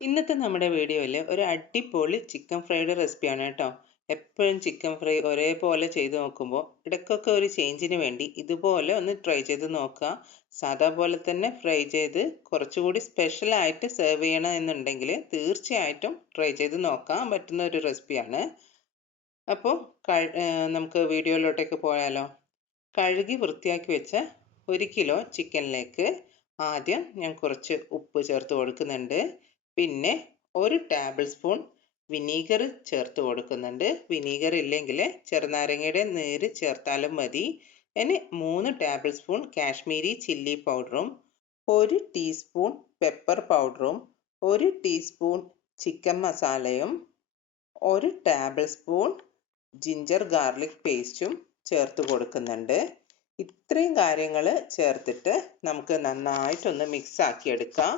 ഇന്നത്തെ നമ്മുടെ വീഡിയോയിൽ ഒരു അടിപൊളി ചിക്കൻ ഫ്രൈഡ് റെസിപ്പിയാണ് കേട്ടോ. എപ്പോഴും ചിക്കൻ ഫ്രൈ ഒരേപോലെ ചെയ്ത് നോക്കുമ്പോൾ ഇടയ്ക്കൊക്കെ ഒരു ചേഞ്ചിന് വേണ്ടി ഇതുപോലെ ഒന്ന് ട്രൈ ചെയ്ത് നോക്കുക. സാധാ പോലെ തന്നെ ഫ്രൈ ചെയ്ത് കുറച്ചുകൂടി സ്പെഷ്യലായിട്ട് സെർവ് ചെയ്യണം എന്നുണ്ടെങ്കിൽ തീർച്ചയായിട്ടും ട്രൈ ചെയ്ത് നോക്കാൻ പറ്റുന്ന ഒരു റെസിപ്പിയാണ് അപ്പോൾ നമുക്ക് വീഡിയോയിലോട്ടേക്ക് പോയാലോ? കഴുകി വൃത്തിയാക്കി വെച്ച ഒരു കിലോ ചിക്കനിലേക്ക് ആദ്യം ഞാൻ കുറച്ച് ഉപ്പ് ചേർത്ത് കൊടുക്കുന്നുണ്ട്. പിന്നെ ഒരു ടേബിൾ സ്പൂൺ വിനീഗർ ചേർത്ത് കൊടുക്കുന്നുണ്ട്. വിനീഗർ ഇല്ലെങ്കിൽ ചെറുനാരങ്ങയുടെ നീര് ചേർത്താലും മതി. ഇനി മൂന്ന് ടേബിൾ സ്പൂൺ കാശ്മീരി ചില്ലി പൗഡറും ഒരു ടീസ്പൂൺ പെപ്പർ പൗഡറും ഒരു ടീസ്പൂൺ ചിക്കൻ മസാലയും ഒരു ടേബിൾ സ്പൂൺ ജിഞ്ചർ ഗാർലിക് പേസ്റ്റും ചേർത്ത് കൊടുക്കുന്നുണ്ട്. ഇത്രയും കാര്യങ്ങൾ ചേർത്തിട്ട് നമുക്ക് നന്നായിട്ടൊന്ന് മിക്സ് ആക്കി എടുക്കാം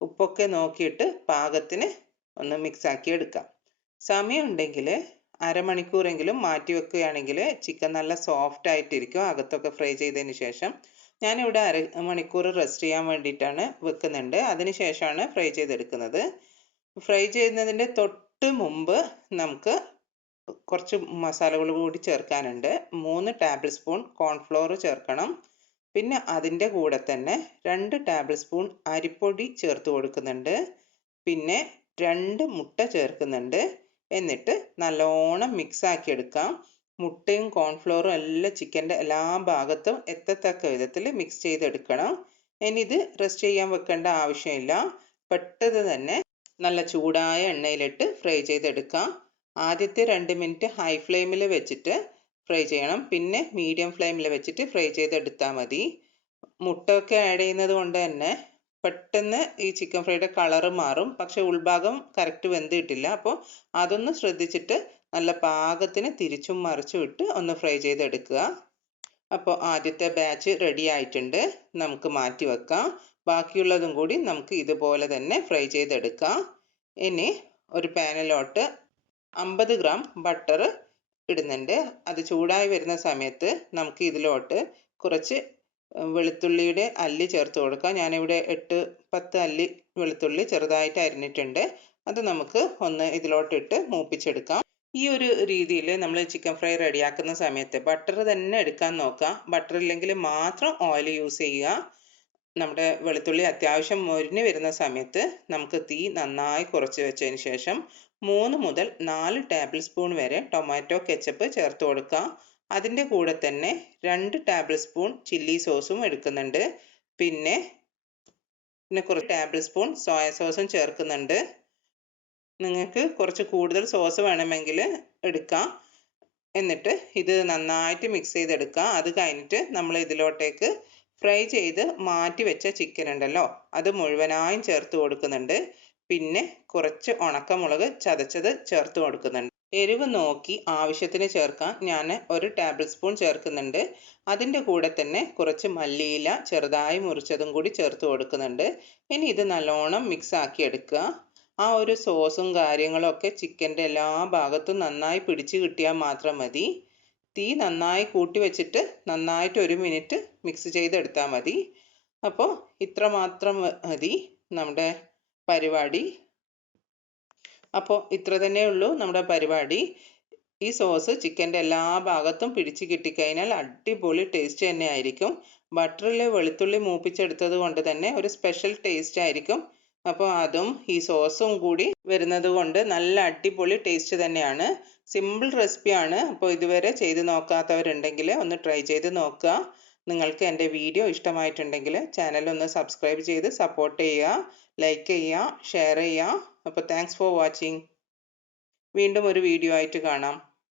ഉപ്പൊക്കെ നോക്കിയിട്ട് പാകത്തിന് ഒന്ന് മിക്സ് ആക്കി എടുക്കാം. സമയം ഉണ്ടെങ്കിൽ അരമണിക്കൂറെങ്കിലും മാറ്റി വെക്കുകയാണെങ്കിൽ ചിക്കൻ നല്ല സോഫ്റ്റ് ആയിട്ടിരിക്കും. അകത്തൊക്കെ ഫ്രൈ ചെയ്തതിന് ശേഷം ഞാനിവിടെ അര മണിക്കൂർ റെസ്റ്റ് ചെയ്യാൻ വേണ്ടിയിട്ടാണ് വെക്കുന്നുണ്ട്. അതിന് ശേഷമാണ് ഫ്രൈ ചെയ്തെടുക്കുന്നത്. ഫ്രൈ ചെയ്യുന്നതിന്റെ തൊട്ട് മുമ്പ് നമുക്ക് കുറച്ച് മസാലകൾ കൂടി ചേർക്കാനുണ്ട്. മൂന്ന് ടേബിൾ സ്പൂൺ കോൺഫ്ലോർ ചേർക്കണം. പിന്നെ അതിന്റെ കൂടെ തന്നെ രണ്ട് ടേബിൾ സ്പൂൺ അരിപ്പൊടി ചേർത്ത് കൊടുക്കുന്നുണ്ട്. പിന്നെ രണ്ട് മുട്ട ചേർക്കുന്നുണ്ട്. എന്നിട്ട് നല്ലോണം മിക്സ് ആക്കി എടുക്കാം. മുട്ടയും കോൺഫ്ലോറും എല്ലാം ചിക്കന്റെ എല്ലാ ഭാഗത്തും എത്തത്തക്ക വിധത്തിൽ മിക്സ് ചെയ്തെടുക്കണം. ഇനി ഇത് റെസ്റ്റ് ചെയ്യാൻ വെക്കേണ്ട ആവശ്യമില്ല. പെട്ടെന്ന് തന്നെ നല്ല ചൂടായ എണ്ണയിലിട്ട് ഫ്രൈ ചെയ്തെടുക്കാം. ആദ്യത്തെ രണ്ട് മിനിറ്റ് ഹൈ ഫ്ലെയിമിൽ വെച്ചിട്ട് ഫ്രൈ ചെയ്യണം. പിന്നെ മീഡിയം ഫ്ലെയിമിൽ വെച്ചിട്ട് ഫ്രൈ ചെയ്തെടുത്താൽ മതി. മുട്ടയൊക്കെ ആഡ് ചെയ്യുന്നത് കൊണ്ട് തന്നെ പെട്ടെന്ന് ഈ ചിക്കൻ ഫ്രൈയുടെ കളർ മാറും. പക്ഷെ ഉൾഭാഗം കറക്റ്റ് വെന്ത് കിട്ടില്ല അപ്പോൾ അതൊന്ന് ശ്രദ്ധിച്ചിട്ട് നല്ല പാകത്തിന് തിരിച്ചും മറിച്ചും ഇട്ട് ഒന്ന് ഫ്രൈ ചെയ്തെടുക്കുക. അപ്പോൾ ആദ്യത്തെ ബാച്ച് റെഡി ആയിട്ടുണ്ട്. നമുക്ക് മാറ്റി വെക്കാം. ബാക്കിയുള്ളതും കൂടി നമുക്ക് ഇതുപോലെ തന്നെ ഫ്രൈ ചെയ്തെടുക്കാം. ഇനി ഒരു പാനിലോട്ട് അമ്പത് ഗ്രാം ബട്ടർ ഇടുന്നുണ്ട്. അത് ചൂടായി വരുന്ന സമയത്ത് നമുക്ക് ഇതിലോട്ട് കുറച്ച് വെളുത്തുള്ളിയുടെ അല്ലി ചേർത്ത് കൊടുക്കാം. ഞാനിവിടെ എട്ട് പത്ത് അല്ലി വെളുത്തുള്ളി ചെറുതായിട്ട് അരിഞ്ഞിട്ടുണ്ട്. അത് നമുക്ക് ഒന്ന് ഇതിലോട്ടിട്ട് മൂപ്പിച്ചെടുക്കാം. ഈ ഒരു രീതിയിൽ നമ്മൾ ചിക്കൻ ഫ്രൈ റെഡിയാക്കുന്ന സമയത്ത് ബട്ടർ തന്നെ എടുക്കാൻ നോക്കാം ബട്ടർ ഇല്ലെങ്കിൽ മാത്രം ഓയിൽ യൂസ് ചെയ്യുക. നമ്മുടെ വെളുത്തുള്ളി അത്യാവശ്യം മൊരിഞ്ഞ് വരുന്ന സമയത്ത് നമുക്ക് തീ നന്നായി കുറച്ച് വെച്ചതിന് ശേഷം മൂന്ന് മുതൽ നാല് ടേബിൾ സ്പൂൺ വരെ ടൊമാറ്റോ കെച്ചപ്പ് ചേർത്ത് കൊടുക്കുക അതിന്റെ കൂടെ തന്നെ രണ്ട് ടേബിൾ സ്പൂൺ ചില്ലി സോസും എടുക്കുന്നുണ്ട്. പിന്നെ പിന്നെ കുറച്ച് ടേബിൾ സ്പൂൺ സോയ സോസും ചേർക്കുന്നുണ്ട്. നിങ്ങൾക്ക് കുറച്ച് കൂടുതൽ സോസ് വേണമെങ്കിൽ എടുക്കാം. എന്നിട്ട് ഇത് നന്നായിട്ട് മിക്സ് ചെയ്തെടുക്കുക അത് കഴിഞ്ഞിട്ട് നമ്മൾ ഇതിലോട്ടേക്ക് ഫ്രൈ ചെയ്ത് മാറ്റി വെച്ച ചിക്കൻ ഉണ്ടല്ലോ അത് മുഴുവനായും ചേർത്ത് കൊടുക്കുന്നുണ്ട്. പിന്നെ കുറച്ച് ഉണക്കമുളക് ചതച്ചത് ചേർത്ത് കൊടുക്കുന്നുണ്ട്. എരിവ് നോക്കി ആവശ്യത്തിന് ചേർക്കാൻ ഞാൻ ഒരു ടേബിൾ സ്പൂൺ ചേർക്കുന്നുണ്ട്. അതിന്റെ കൂടെ തന്നെ കുറച്ച് മല്ലിയില ചെറുതായി മുറിച്ചതും കൂടി ചേർത്ത് കൊടുക്കുന്നുണ്ട്. ഇനി ഇത് നല്ലോണം മിക്സ് ആക്കി എടുക്കുക. ആ ഒരു സോസും കാര്യങ്ങളും ഒക്കെ ചിക്കന്റെ എല്ലാ ഭാഗത്തും നന്നായി പിടിച്ച് കിട്ടിയാൽ മാത്രം മതി. തീ നന്നായി കൂട്ടി വെച്ചിട്ട് നന്നായിട്ട് ഒരു മിനിറ്റ് മിക്സ് ചെയ്തെടുത്താൽ മതി. അപ്പോൾ ഇത്ര മാത്രം മതി. നമ്മുടെ പരിപാടി. അപ്പോൾ ഇത്ര തന്നെ ഉള്ളൂ നമ്മുടെ പരിപാടി. ഈ സോസ് ചിക്കന്റെ എല്ലാ ഭാഗത്തും പിടിച്ച് കിട്ടിക്കഴിഞ്ഞാൽ അടിപൊളി ടേസ്റ്റ് തന്നെ ആയിരിക്കും. ബട്ടറിൽ വെളുത്തുള്ളി മൂപ്പിച്ചെടുത്തത് കൊണ്ട് തന്നെ ഒരു സ്പെഷ്യൽ ടേസ്റ്റ് ആയിരിക്കും. അപ്പോൾ അതും ഈ സോസും കൂടി വരുന്നത് കൊണ്ട് നല്ല അടിപൊളി ടേസ്റ്റ് തന്നെയാണ്. സിമ്പിൾ റെസിപ്പിയാണ്. അപ്പോൾ ഇതുവരെ ചെയ്ത് നോക്കാത്തവരുണ്ടെങ്കിൽ ഒന്ന് ട്രൈ ചെയ്ത് നോക്കുക. നിങ്ങൾക്ക് എന്റെ വീഡിയോ ഇഷ്ടമായിട്ടുണ്ടെങ്കിൽ ചാനൽ ഒന്ന് സബ്സ്ക്രൈബ് ചെയ്ത് സപ്പോർട്ട് ചെയ്യുക ലൈക്ക് ചെയ്യുക ഷെയർ ചെയ്യുക. അപ്പോൾ താങ്ക്സ് ഫോർ വാച്ചിങ് വീണ്ടും ഒരു വീഡിയോ ആയിട്ട് കാണാം.